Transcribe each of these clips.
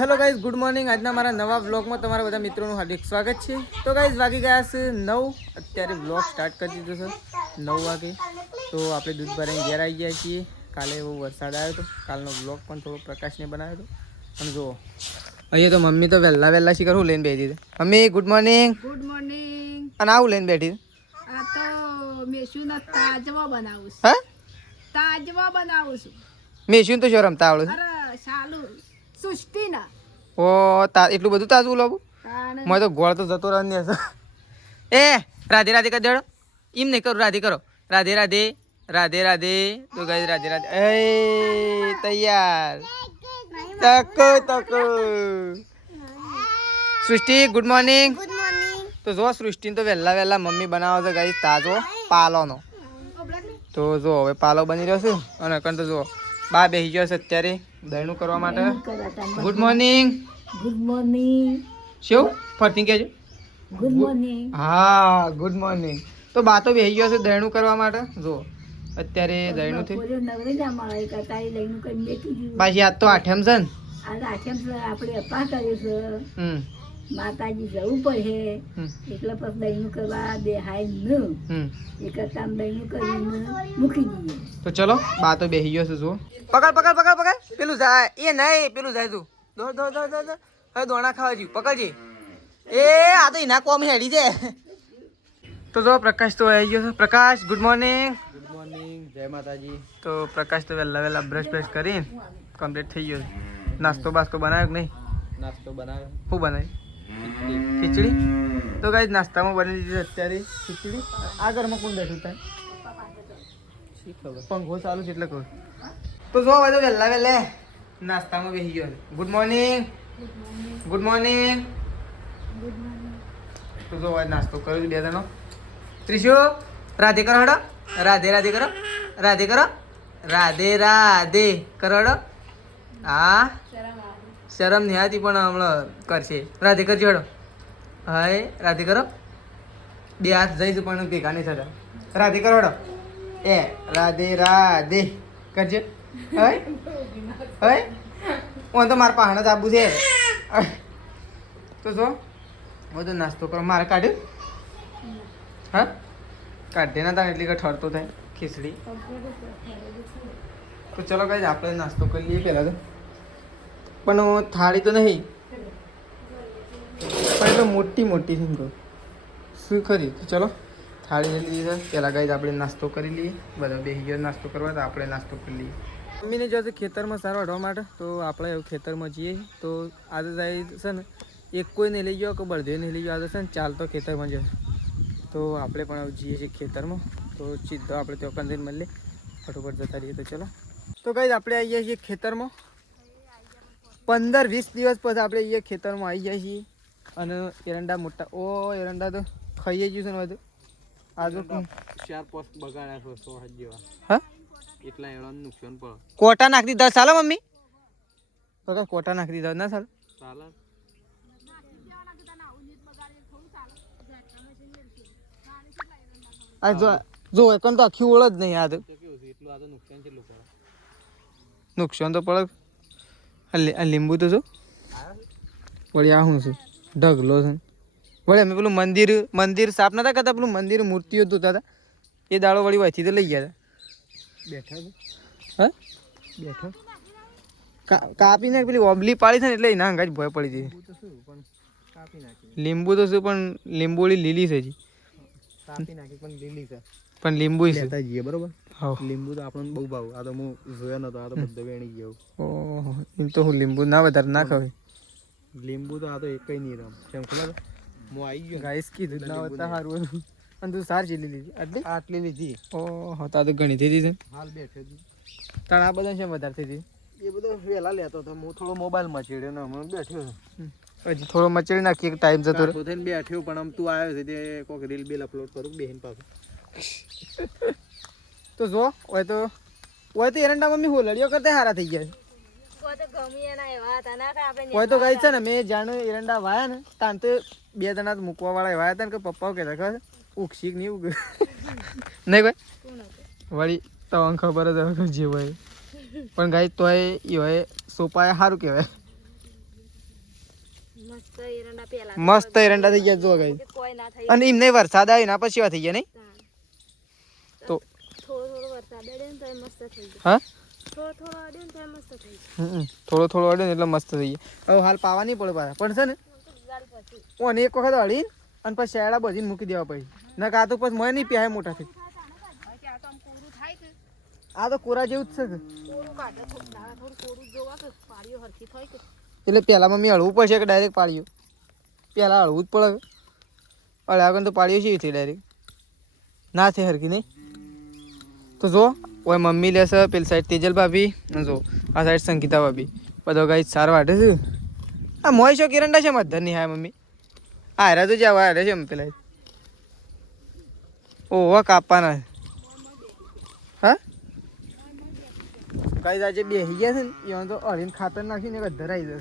Hello guys, good morning. આજના મારા નવા વ્લોગમાં તમારા બધા મિત્રોનું હાર્દિક સ્વાગત છે. તો ગાઈઝ વાગી ગયા છે 9. અત્યારે વ્લોગ સ્ટાર્ટ કરી દીધો છે 9 વાગે. તો આપણે દૂધ ભરાઈને ઘેર આવી ગયા છીએ. કાલે એવો વરસાદ આવ્યો હતો, કાલનો વ્લોગ પણ થોડો પ્રકાશને બનાવ્યો હતો. અને જુઓ અહીંયા તો મમ્મી તો વહેલા શીખર હું લઈને બેઠી હતી. Mummy good morning. Good morning. અને આવું લઈને બેઠી આ તો મેશુના તાજવા બનાવું છું. હા, તાજવા બનાવું છું. મેશું તો શું રમતા આવડે? અરે સાલું સુષ્ટિના. ઓ એટલું બધું તાજવું લાવું? મેં તો ગોળ તો જતો રહે હશે. એ રાધે રાધે કરી દેડો. એમ નહીં કરું, રાધે કરો. રાધે રાધે રાધે રાધે. તો ગાઈઝ રાધે રાધે. એ તૈયાર. તકો તકો. સૃષ્ટિ ગુડ મોર્નિંગ. તો જો સૃષ્ટિને તો વહેલા મમ્મી બનાવે છે ગાઈઝ તાજો પાલોનો. તો જો હવે પાલો બની રહ્યો છે. અને કણ તો જો બા બેસી ગયો છે અત્યારે દહીંનું કરવા માટે. Good morning. Good morning. શું ફરતી કહેજો? Good morning. હા ગુડ મોર્નિંગ. તો બા તો બેસી ગયો છે દહીંનું કરવા માટે. જો અત્યારે દહીંનું થઈ નવરી ના મળે કરતા લઈને કઈ બેઠી ગયું. પાછી આજ તો આઠમ છે ને. આ આઠમ આપણે અપા કર્યું છે. માતાજી જવું પડે એટલે પછી દહીંનું કરવા દેહાય ન એ કરતા દહીંનું કરીને મૂકી દઈએ. તો ચલો બા તો બેસી ગયો છે. જો પકડ પકડ પકડ પકડ. પેલું જાય એ નહીં, પેલું જાય તું. દો દો દો દો દો. હવે દોણા ખાવા જ્યું પકડજી. એ આ તો એના કોમ હેડી છે. તો જો પ્રકાશ તો આવી ગયો છે. પ્રકાશ ગુડ મોર્નિંગ. ગુડ મોર્નિંગ, જય માતાજી. તો પ્રકાશ તો વહેલા બ્રશ કરીને કમ્પ્લીટ થઈ ગયો છે. નાસ્તો બાસ્તો બનાવ્યો કે નહીં? નાસ્તો બનાવ્યો. શું બનાવ્યું? ખીચડી. તો ગાઈઝ નાસ્તામાં બની દીધી અત્યારે ખીચડી. આ ઘરમાં કોણ બેઠું થાય? પંખો ચાલુ છે એટલે કહું. તો જો હવે તો વહેલા નાસ્તામાં બેસી ગયો. Good morning. Good morning. તો જો હવે નાસ્તો કર્યો છે બે જણો. ત્રીજો રાધે કરો હડો. રાધે રાધે કરો. રાધે કરો. રાધે રાધે કરો હડો. હા શરમ નહીં આવતી પણ હમણાં કરશે. રાધે કરજો હડો. હાય રાધે કરો. બે હાથ જઈશું પણ ભેગા નહીં થતા. રાધે કરો હડો. એ રાધે રાધે કરજો. હાય હાય હું તો મારા પાહણ જ આપવું છે. તો જો હું તો નાસ્તો કરો. મારે કાઢ્યું? હા કાઢે ના તાને એટલી કે ઠરતો થાય ખીચડી. તો ચલો કઈ આપણે નાસ્તો કરી લઈએ પહેલાં તો. પણ થાળી તો નહીં, પણ એટલે મોટી મોટી છે કહું શું ખરી. તો ચલો થાળી લઈ લીધી છે. પહેલાં ગાઈ આપણે નાસ્તો કરી લઈએ. બધા બેસી ગયો નાસ્તો કરવા, તો આપણે નાસ્તો કરી લઈએ. મમ્મીને જો ખેતરમાં સારો હડવા માટે તો આપણે એવું ખેતરમાં જઈએ. તો આજે જાય છે ને એક કોઈ નહીં લઈ ગયો કે બળદે નહીં લઈ ગયો. આજે છે ને ચાલતો ખેતરમાં જાય. તો આપણે પણ જઈએ છીએ ખેતરમાં. તો સીધો આપણે ત્યાં કંદીર મળીએ, ફટોફટ જતા રહીએ. તો ચલો તો ગાઈ આપણે આવી ગયા છીએ ખેતરમાં. 15-20 દિવસ પછી આપણે અહીંયા ખેતરમાં આવી ગયા છીએ. અને એરંડા મોટા એરંડા તો ખાઈ ગયું છે ને બધું. આ જો 4-5 બગાડ્યા છે 100 જેવા. હા એટલા એરંડાનું નુકસાન પડે. કોટા નાખી દીધા ચાલે મમ્મી? બગા કોટા નાખી દીધા ના ચાલે? ચાલે. આ જો એકન તો આખી ઓળ જ નહીં. આ તો એટલું આ તો નુકસાન છે લોકો. નુકસાન તો પડે. આ લીંબુ તો જો વળી આ શું છે ઢગલો છે. વળી અમે પેલું મંદિર સાફ નતા કરતા, પેલું મંદિર મૂર્તિઓ ધોતા હતા એ દાડો વળી વાંચી તો લઈ ગયા હતા. બેઠા હા બેઠા કાપી નાખ. પેલી ઓબલી પાડી છે ને એટલે એના અંગાજ ભય પડી હતી. લીંબુ તો શું પણ લીંબોળી લીલી છે હજી. કાપી નાખી પણ લીલી છે. પણ લીંબુ લેતા જઈએ બરોબર. હા લીંબુ તો આપણને બહુ ભાવ. આ તો હું જોયો નતો, આ તો બધો વેણી ગયો. ઓહો એમ તો હું લીંબુ ના વધારે ના ખાવે. લીંબુ તો આ તો એકઈ નહીં રમ કેમ ખબર હું આવી ગયો. ગાઈસ કીધું ના હોતા સારું. અને તું સાર ચીલી લીધી આટલી લીધી. ઓહો તા તો ઘણી થઈ હતી. હાલ બેઠે તાણ આ બધા છે વધારે થઈ હતી. એ બધો વહેલા લેતો હતો. હું થોડો મોબાઈલ મચેડ્યો ને હમણાં બેઠ્યો. હજી થોડો મચેડી નાખી ટાઈમ જતો રહ્યો થઈને બેઠ્યો. પણ આમ તું આવ્યો છે તે કોઈક રીલ બીલ અપલોડ કરું બેહીન પાછું. તો જો હોય તો એરંડા મમ્મી હોલડીઓ કરતા સારા થઈ ગયા. હોય તો કઈ છે ને મેં જાણે એરંડા વાયા ને તાન તો 2 જણા મૂકવા વાળા વાયા હતા ને કે પપ્પાઓ કહેતા ખબર ઉગશી નહીં ઉગે નહીં ભાઈ વળી તો ખબર જ જે હોય. પણ ગાય તોય એ હોય સોપાય સારું કહેવાય. મસ્ત એરંડા થઈ ગયા જો ગઈ. અને એમ નહીં વરસાદ આવ્યો એના પછી થઈ ગયા નહીં તો હા થોડો થોડો અડે ને એટલે મસ્ત થઈ ગયા. હવે હાલ પાવા નહીં પડે પાછા પણ છે ને ઓને એક વખત અડીને અને પછી શેરડા બધીને મૂકી દેવા પછી ના આ તો પછી મને નહીં પ્યાય મોટા થઈ. આ તો કોરા જેવું જ છે એટલે પેલા મમ્મી હળવું પડશે કે ડાયરેક્ટ પાડ્યું પેલા હળવું જ પડે અળ્યા વગર તો પાડ્યું છે એથી ડાયરેક્ટ ના થઈ હરકી નહીં. તો જો ઓય મમ્મી લેશે પેલી સાઈડ તેજલ ભાભી જો આ સાઈડ સંગીતા ભાભી બધો ગાઈ સાર વાટે છે. આ મોય શો કિરંડા છે મધર ની હા મમ્મી આ હારા તો જ્યાં હારે છે પેલા ઓહો કાપવાના હા કઈ આજે બેસી ગયા છે ને એમાં તો હરીને ખાતર નાખીને એક ધરાઈ જશે.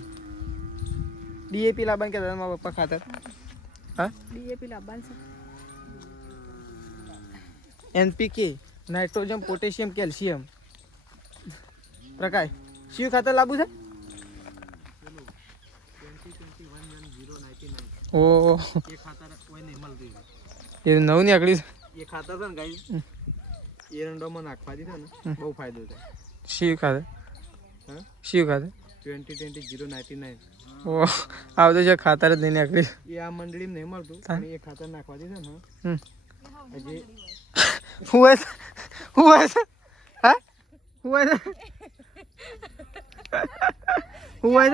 ડીએપી લાવવાનું કહેતા મારા પપ્પા ખાતર હા ડીએપી લાવવાનું છે એનપીકે નાઇટ્રોજન પોટેશિયમ કેલ્શિયમ પ્રકાશ શિવ ખાતર લાવવું છે. ઓ એ નવું નીકળી છે એ ખાતર છે ને ગાઈ એરંડોમાં નાખવાથી છે ને બહુ ફાયદો થાય. શિવ ખાતર હા શિવ ખાતર 2020-099 ઓ આવતો છે ખાતર જ નહીં નીકળી. એ આ મંડળીમાં નહીં મળતું પણ એ ખાતર નાખવાથી છે ને હજી હું હોય હા હું હોય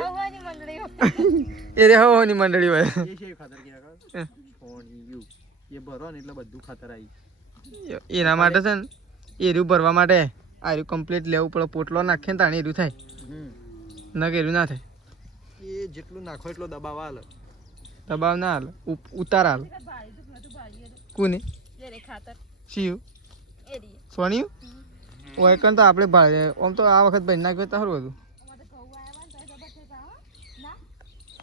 એ રે હોવાની મંડળી હોય એ છે ખાતર કહેવાય છોણિયું એ ભરો ને એટલે બધું ખાતર આવી એના માટે છે ને એર્યું ભરવા માટે આ એર્યું કમ્પ્લીટ લેવું પડે પોટલો નાખીએ ને તાણે એર્યું થાય ન કે એર્યું ના થાય. એ જેટલું નાખો એટલો દબાવ હાલે દબાવ ના હાલ ઉતાર હાલ કોને શિવ સોનિયું ઓય કન તો આપણે ભાડે આમ તો આ વખત ભાઈ નાખ્યું તો સારું હતું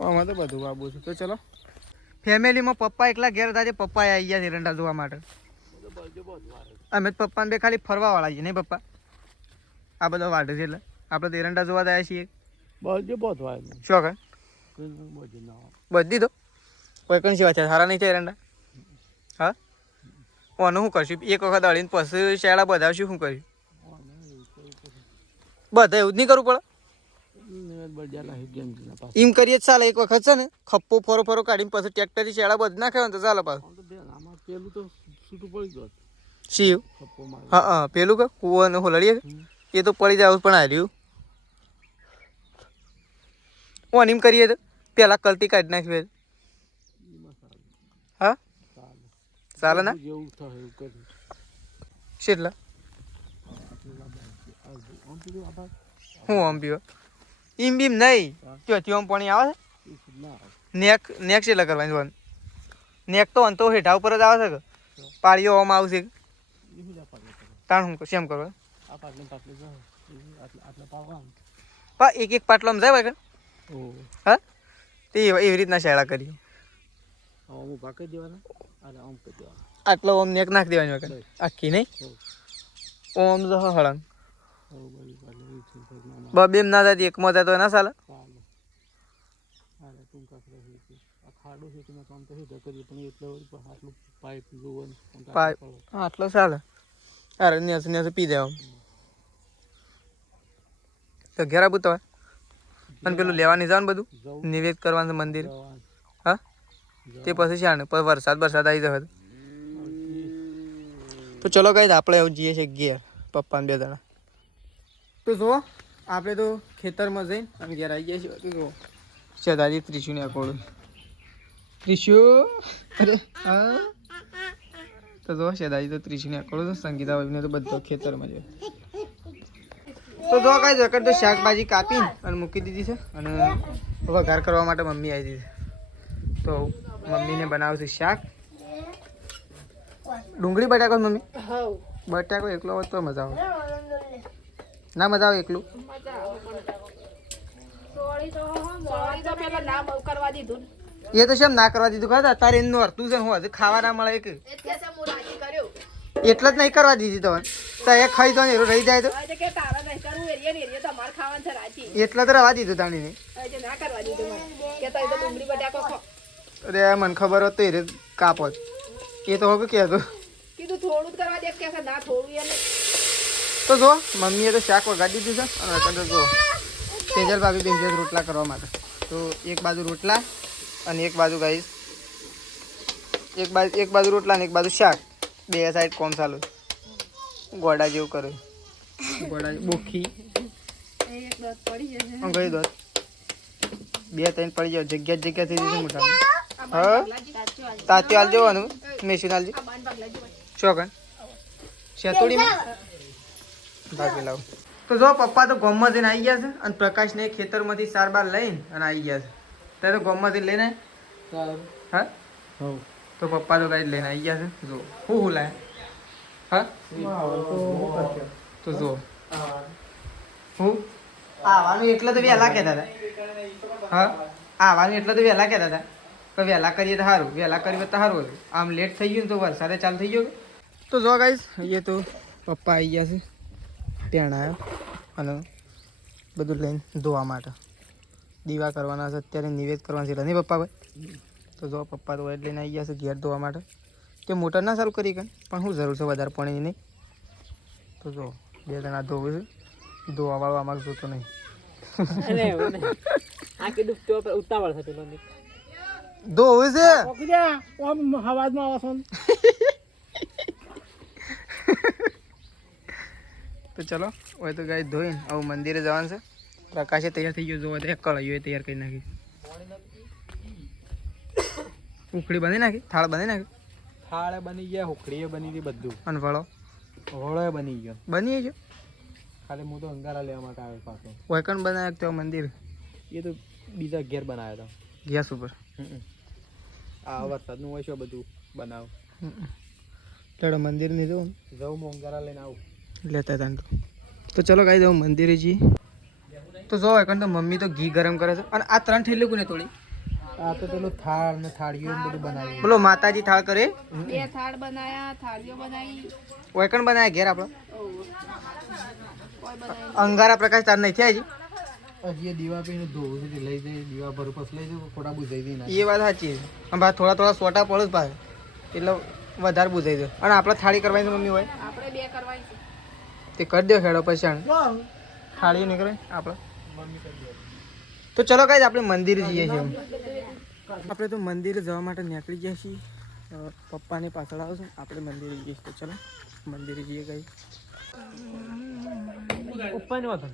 આમાં તો બધું બાબુ છે. તો ચલો ફેમિલીમાં પપ્પા એકલા ઘેર હતા પપ્પા આવી ગયા એરંડા જોવા માટે. અમે તો પપ્પાને બે ખાલી ફરવા વાળા છીએ નહીં પપ્પા આ બધો વાઢે છે એટલે આપણે તો એરંડા જોવા આવ્યા છીએ. શું કર બધી તો કોઈ કણ સેવા છે સારા નહીં છે એરંડા હા ઓનું શું કરશું એક વખત અડીને પછી શેડા બધાવશું શું કર્યું બધા એવું જ નહીં કરવું પડે એમ કરીએ ચાલે એક વખત છે ને ખપ્પો ફરો ફરો કાઢીને પછી ટ્રેક્ટરથી શેડા બધી નાખે તો ચાલે પાછું શિવ હા હા પેલું કે કુવાને હોલડીએ એ તો પડી જાય પણ હાર્યું ઓન એમ કરીએ તો પેલા કલતી કાઢી નાખી હા ચાલે ના કેટલા હું આમ પીવો એમ બીમ નહીં ત્યોથી આમ પાણી આવે છે નેક કેટલા કરવાની જોવાનું નેક તો અંતો હેઠા ઉપર જ આવે છે કે પાળીઓ આમ આવશે તાણ હું શેમ કરવા એક એક પાટલો આમ જાય ભાઈ હા તે એવી રીતના શેડા કરીએ આટલો ઓમ નેક નાખી દેવાની વખત આખી નહીં ઓમ જો હળંગ બબે ના થાય એકમાં થાય તો ના ચાલે આટલો ચાલે અરે નેસ પી દેવા તો ઘેરા બુતવા અને પેલું લેવાની જવાનું બધું નિવેદ કરવાનું મંદિર હા તે પછી છે ને પછી વરસાદ આવી જશે તો ચલો કઈ આપણે એવું જઈએ છીએ ઘેર પપ્પાને બે જણા. તો જુઓ આપણે તો ખેતરમાં જઈને અને ઘેર આવી ગયા છીએ. તો જુઓ સદાજી ત્રિશુને અકોડું ત્રિશુ અરે હા તો જુઓ સદાજી તો ત્રિશુને અકોડું સંગીતા ભાઈને તો બધો ખેતરમાં છે. તો જો કઈ જકર તો શાકભાજી કાપીને અને મૂકી દીધી છે અને વઘાર કરવા માટે મમ્મી આવી દીધી. તો મમ્મીને બનાવશે શાક ડુંગળી બટાકો મમ્મી બટાકો એકલો હોય તો મજા આવે ના મજા આવે એકલું એ તો શેમ ના કરવા દીધું ખબર તારે એનું અર્થું છે હું હજુ ખાવા ના મળે કે એટલે જ નહીં કરવા દીધી તો એ ખાઈ તો રહી જાય તો એટલે તો રવા દીધું તાણીને અરે મને ખબર હોત તો એ રીતે કાપો એ તો હવે કહેતો તો જો મમ્મીએ તો શાક વગાડી દીધું છે અને અત્યારે જો તેજલ ભાભી બેસી રોટલા કરવા માટે તો એક બાજુ રોટલા અને એક બાજુ ગાઈસ એક બાજુ રોટલા અને એક બાજુ શાક બે સાઈડ કોમ ચાલુ ગોડા જેવું કર્યું ગોડા બોખી ગઈ દોત બે ત્રણ પડી જાવ જગ્યા થઈ જશે મોટા હા તાત્યો હાલ જવાનું મેસુન હાલજી ચોકન શેતોડીમાં ભાગી લાવ તો જો પપ્પા તો ગોમમાં જઈને આવી ગયા છે અને પ્રકાશને ખેતરમાંથી સાર બાર લઈને અને આવી ગયા છે ત્યારે તો ગોમમાં જઈને લઈને હા તો પપ્પા તો કાંઈ લઈને આવી ગયા છે જો હું લાય હા તો જો હું આવવાનું એટલે તો વહેલા કહેતા હતા હા આવવાનું એટલે તો વહેલા કહેતા હતા તો વહેલા કરીએ તો સારું વહેલા કરીએ તો સારું હતું આમ લેટ થઈ ગયું ને તો વરસાદે ચાલુ થઈ ગયો તો જો ગાઈસ અહીંયા તો પપ્પા આવી ગયા છે ત્યાં આવ્યો અને બધું લઈને ધોવા માટે દીવા કરવાના છે અત્યારે નિવેદ કરવાના છે નહીં પપ્પા ભાઈ તો જો પપ્પા તો લઈને આવી ગયા છે ઘેર ધોવા માટે તે મોટર ના ચાલુ કરી કંઈ પણ શું જરૂર છે વધારે પાણી નહીં તો જો બે જણા ધોવું છે ધોવાવાળો આમાં જોતો નહીં ધોવું છે તો ચલો હવે તો ગાય ધોઈને હવે મંદિરે જવાનું છે પ્રકાશે તૈયાર થઈ ગયો જોવા દે કળાઈઓ તૈયાર કરી નાખી ઉખડી બાંધી નાખી થાળ બાંધી નાખી થાળે બની ગયા હુકડીએ બની ગઈ બધું અને વળો બની ગયો બની ગયો ખાલી હું તો અંગારા લેવા માટે આવ્યો પાછો વૈકણ બનાવ્યો તો મંદિર એ તો બીજા ઘેર બનાવ્યો હતો ગેસ ઉપર આ વરસાદનું હોય છે બધું બનાવ ચલો મંદિર નહીં જવું જવું હું અંગારા લઈને આવું લેતા હતા તો ચલો ગાઈ જાઉં મંદિરે જઈએ તો જો વૈકણ તો મમ્મી તો ઘી ગરમ કરે છે અને આ 3 ઠેલી કોને તોડી આ તો પેલું થાળ ને થાળીઓ બધું બનાવ્યું બોલો માતાજી થાળ કરે બે થાળ બનાયા થાળીઓ બનાવી વૈકણ બનાવ્યા ઘેર આપણો અંગારા પ્રકાશ તાર નહીં થયા હજી દીવા પીને ધોવું છે લઈ જઈ દીવા ભર પછી લઈ જવું ખોટા બુઝાઈ દઈ એ વાત સાચી છે અને ભાઈ થોડા સોટા પડે જ ભાઈ એટલે વધારે બુઝાઈ જાય અને આપણે થાળી કરવાની મમ્મી હોય આપણે બે કરવાની તે કરી દો ખેડો પછી થાળીઓ નીકળે આપણે તો ચલો કાંઈ આપણે મંદિર જઈએ છીએ આપણે તો મંદિરે જવા માટે નીકળી ગયા છીએ પપ્પાની પાછળ આવશે આપણે મંદિરે જઈએ છીએ તો ચલો મંદિરે જઈએ કઈ ઉપરની વાત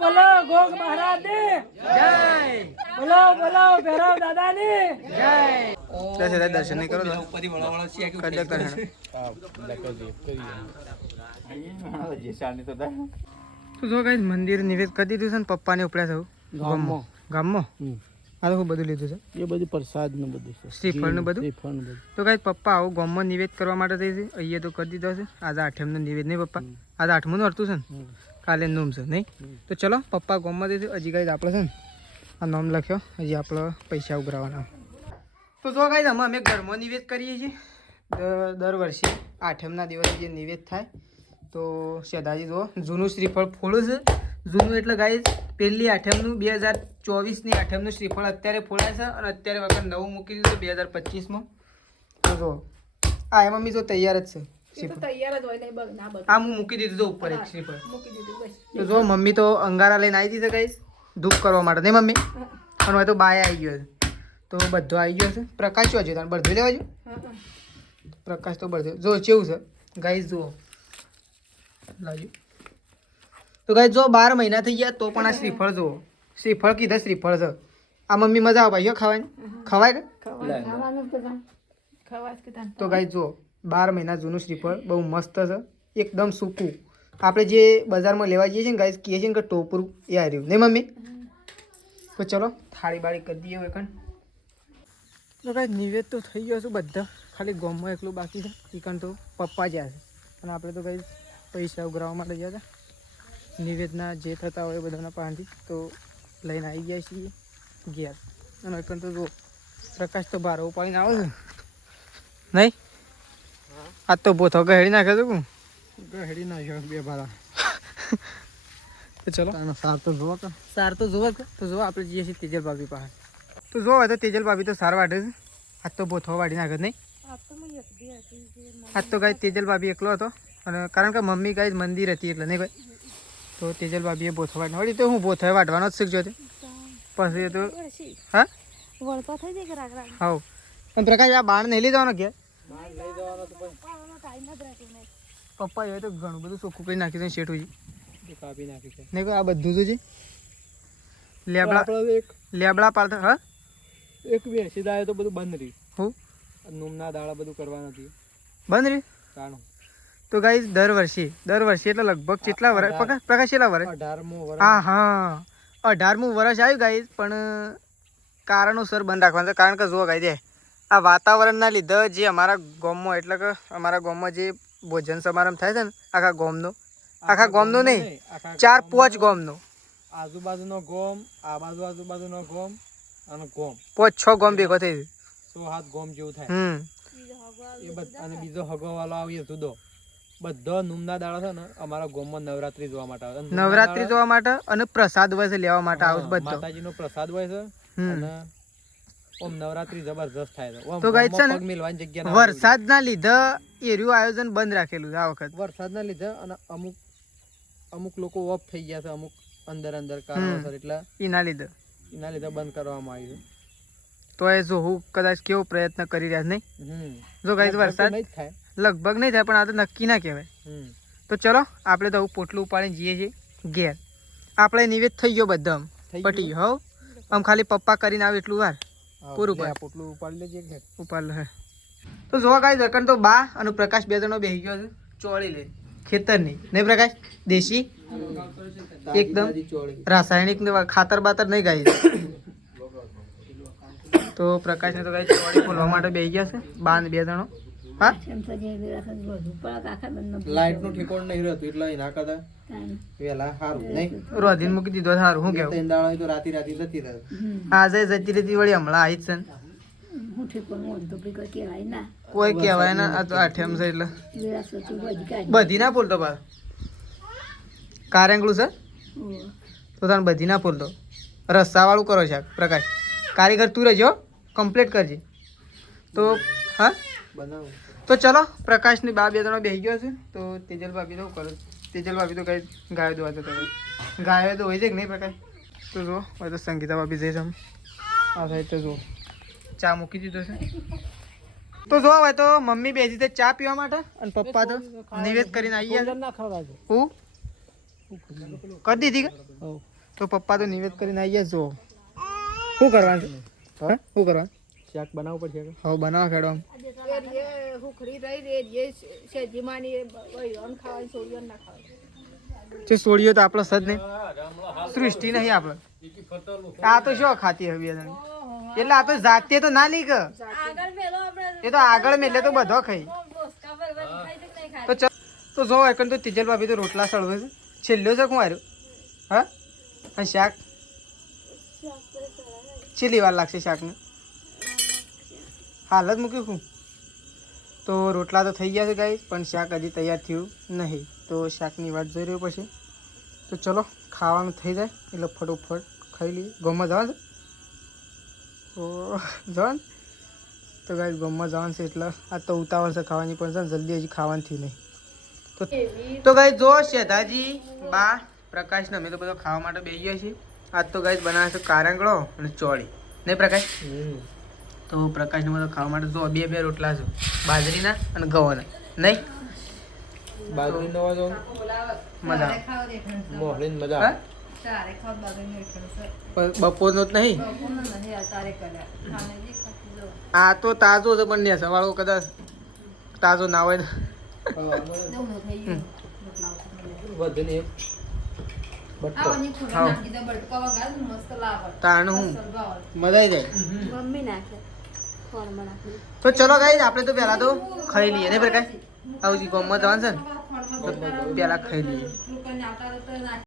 બોલો ગોગ મહારાજ ની જય બોલો બોલો ભૈરવ દાદા ની જય દર્શન નહીં કરો તો જો કઈ મંદિર નિવેદ કરી દીધું છે ને પપ્પાને ઉપડ્યા થયું ગામમાં આ તો બધું લીધું છે એ બધું પ્રસાદ નું બધું છે શ્રીફળ નું બધું તો કઈ પપ્પા આવું ગામમાં નિવેદ કરવા માટે થઈ છે અહીંયા તો કરી દીધો છે આજે 8મ નિવેદ નહીં પપ્પા આજે 8મું નોરતું છે ને કાલે નોમ છે નહીં તો ચલો પપ્પા ગામમાં દઈશું હજી કઈ આપણે છે ને આ નામ લખ્યો હજી આપણે પૈસા ઉઘરાવાના તો જો કઈ અમે ઘરમાં નિવેદ કરીએ છીએ દર વર્ષે 8મના દિવસે જે નિવેદ થાય તો સેદાજી જો જૂનું શ્રીફળ ફોડું છે જૂનું એટલે ગાઈ પહેલી 8મનું 2024ની 8મનું શ્રીફળ અત્યારે ફોડાય છે અને અત્યારે વખત નવું મૂકી દીધું 2025માં તો જો આ એ મમ્મી જો તૈયાર જ છે તૈયાર જ હોય ને ના બસ આ હું મૂકી દીધું તો ઉપર એક શ્રીફળ મૂકી દીધું બસ તો જો મમ્મી તો અંગારા લઈને આવી દીધા ગાઈસ ધૂપ કરવા માટે નહીં મમ્મી અને હવે તો બાય આવી ગયો છે તો બધો આવી ગયો છે પ્રકાશ શું હજુ તને બળધો લેવા જો પ્રકાશ તો બળધો જો કેવું છે ગાઈસ જુઓ લાવજો તો ગાઈસ જો 12 મહિના થઈ ગયા તો પણ આ શ્રીફળ જુઓ શ્રીફળ કીધા શ્રીફળ છે આ મમ્મી મજા આવે ભાઈઓ ખાવાની ખવાય કે ખાવાનું ખવાય કે તો ગાઈસ જુઓ 12 મહિના જૂનું શ્રીફળ બહુ મસ્ત છે એકદમ સૂકું આપણે જે બજારમાં લેવા જઈએ છીએ ને ગાઈસ કહીએ છીએ ને કે ટોપરું એ આવ્યું નહીં મમ્મી? તો ચલો થાળી બાળી કરી દઈએ હવે કણ. તો કાંઈ નિવેદ તો થઈ ગયો છે બધા, ખાલી ગામમાં એકલું બાકી છે. ચિકન તો પપ્પા જ્યાં છે અને આપણે તો કાંઈ પૈસા ઉઘરાવવા માટે ગયા હતા. નિવેદના જે થતા હોય બધાના પાસેથી તો લઈને આવી ગયા છીએ ઘેર. અને એકણ તો જો પ્રકાશ તો બહાર ઉપાડીને આવે છે નહીં? આજ તો બોથો ગહેડી નાખે છે હું ગહેડી નાખ્યો બે ભાડા. તો ચલો સાર તો જોવો કે સાર તો જોવા તો જો આપણે જઈએ છીએ તેજલ ભાભી પાસે. તો જો તો તેજલ ભાભી તો સાર વાટે છે. આજ તો બોથો વાડી નાખે નહીં? આજ તો ગાય તેજલ ભાભી એકલો હતો અને કારણ કે મમ્મી ગાય મંદિર હતી એટલે નહીં ભાઈ. તો તેજલ ભાભીએ બોથો વાટવાનો વળી તો હું બોથો વાટવાનો જ શીખજો તે પછી તો હા હા. અને પ્રકાશ આ બાણ નહીં લઈ જવાનો કે પપ્પા એ તો ઘણું બધું ચોખ્ખું કરી નાખ્યું છે શેઠુજી. કાપી નાખી છે નહીં આ બધું તો છે લેબડા એક લેબડા પાલતા. હા એક બેસી દાય તો બધું બંધ રહ્યું. હું નૂમના દાડા બધું કરવાનું હતું બંધ રહ્યું. કાણું તો ગાઈસ દર વર્ષે એટલે લગભગ કેટલા વર્ષ પ્રકાશ કેટલા વર્ષ? 18મું વર્ષ. હા હા 18મું વર્ષ આવ્યું ગાઈસ, પણ કારણોસર બંધ રાખવાનું છે. કારણ કે જુઓ ગાઈસ આ વાતાવરણના લીધે જે અમારા ગામમાં એટલે કે અમારા ગામમાં જે ભોજન સમારંભ થાય છે ને આખા ગામનો નહીં 4-5 ગામનો આજુબાજુનો ગોમ આ બાજુ આજુબાજુનો ગોમ અને ગોમ 5-6 ગામ ભેગો થઈ 6-7 ગોમ જેવું થાય. એ અને બીજો હગો વાળો આવીએ જુદો બધો નુમના દાડા છે ને અમારા ગામમાં નવરાત્રી જોવા માટે આવે. નવરાત્રી જોવા માટે અને પ્રસાદ હોય લેવા માટે આવે બધો. માતાજીનો પ્રસાદ હોય છે અને ઓમ નવરાત્રી જબરજસ્ત થાય છે. તો ગાઈસ છે ને પગ મેલવાની જગ્યા વરસાદના લીધે એર્યું આયોજન બંધ રાખેલું છે આ વખત. વરસાદના લીધે અને અમુક લોકો ઓફ થઈ ગયા છે, અમુક અંદર કારણોસર એટલે એના લીધે બંધ કરવામાં આવ્યું છે. તો એ જો હું કદાચ કેવો પ્રયત્ન કરી રહ્યા નહીં. જો ગાઈસ વરસાદ નહીં થાય લગભગ નહીં થાય પણ આ તો નક્કી ના કહેવાય. તો ચલો આપણે તો પોટલું ઉપાડીને જઈએ છીએ ઘેર. આપણે નિવેદ થઈ ગયો બધા પટી ગયો. હવ આમ ખાલી પપ્પા કરીને આવે એટલું વાર પૂરું પડે. પોટલું ઉપાડી લેજે ઉપાડ લે. તો જોવા ગાઈસ અકન તો બા અને પ્રકાશ બે જણો બેસી ગયો છે ચોળી લે ખેતરની. નહીં પ્રકાશ? દેશી એકદમ રાસાયણિક ખાતર બાતર નહીં ગાઈ. તો પ્રકાશને તો ગાઈસ ચોળી ખોલવા માટે બેસી ગયા છે બા ને બે જણો. હા લાઈટ નું ઠેકોણ નહીં રહેતું એટલે એના કરતા વેલા સારું નહીં. રોધીને મૂકી દીધો સારું. શું કેવું? તેંદાળો તો રાતી જતી રહે. આજે જતી રહેતી વળી હમણાં આવી જ છે ને. કોઈ કહેવાય ના આ તો આઠેમ છે એટલે બધી ના બોલતો પાછો કારેંગલું છે તો તને બધી ના બોલતો. રસ્સા વાળું કરો શાક પ્રકાશ. કારીગર તું રહેજો કમ્પ્લીટ કરજે. તો હા બનાવું તો ચલો પ્રકાશની બા બે જણો બેસી ગયો છે. તો તેજલ ભાભી તો કરો તેજલ ભાભી તો કઈ ગાયો દોવા જતો ગાયો તો હોય છે કે નહીં પ્રકાશ? તો જો હવે તો સંગીતા ભાભી જઈશ આમ આ સાઈડ તો જો ચા મૂકી દીધો છે. તો જો હવે તો મમ્મી બેસી છે ચા પીવા માટે અને પપ્પા તો નિવેદ કરીને આવી ગયા. હું કરી દીધી કે? તો પપ્પા તો નિવેદ કરીને આવી ગયા. જો શું કરવાનું છે? હા શું કરવાનું? શાક બનાવવું પડશે. હવે બનાવો ખેડો આમ જે સોળીઓ તો આપણો સદ નહીં સૃષ્ટિ નહીં આપણે. આ તો શું ખાતી હવે એટલે આ તો જાતે તો ના લીક એ તો આગળ મેલે તો બધો ખાઈ. તો જો એકન તો તેજલ ભાભી તો રોટલા સળવે છે. છેલ્લો છે શું આવ્યું? હા અને શાક છેલ્લી વાર લાગશે શાકને હાલ જ મૂક્યું હું. તો રોટલા તો થઈ ગયા છે ગાઈસ પણ શાક હજી તૈયાર થયું નહીં. તો શાકની વાત જોઈ રહ્યો પછી. તો ચલો ખાવાનું થઈ જાય એટલે ફટોફટ ખાઈ લઈએ. ગામમાં જવાનું છે તો જવાનું તો ગાઈસ ગામમાં જવાનું છે એટલે આ તો ઉતાવળ છે ખાવાની પણ છે જલ્દી હજી ખાવાનું થયું નહીં. તો ગાઈસ જો શેધાજી બા પ્રકાશને અમે તો બધો ખાવા માટે બેસી ગયા છીએ. આજ તો ગાઈસ બનાવે છે કારંગળો અને ચોળી નહીં પ્રકાશ? તો પ્રકાશને બધો ખાવા માટે જો બે રોટલા છે બાજરીના અને ગવાના નહીં? બાજરીનો વાજો મજા મોહરીન મજા બપોરનો જ નહીં. આ તો તાજો છે પણ ને સવાળો કદાચ તાજો ના હોય વધુ ને એક બટકો તાણ હું મજા આવી જાય મમ્મી નાખે ફોનમાં નાખી તો ચલો ગાઈસ આપણે તો પહેલા તો ખાઈ લઈએ ને પ્રકાશ આવું ગમત જવાનું છે ને તો પહેલા ખાઈ લઈએ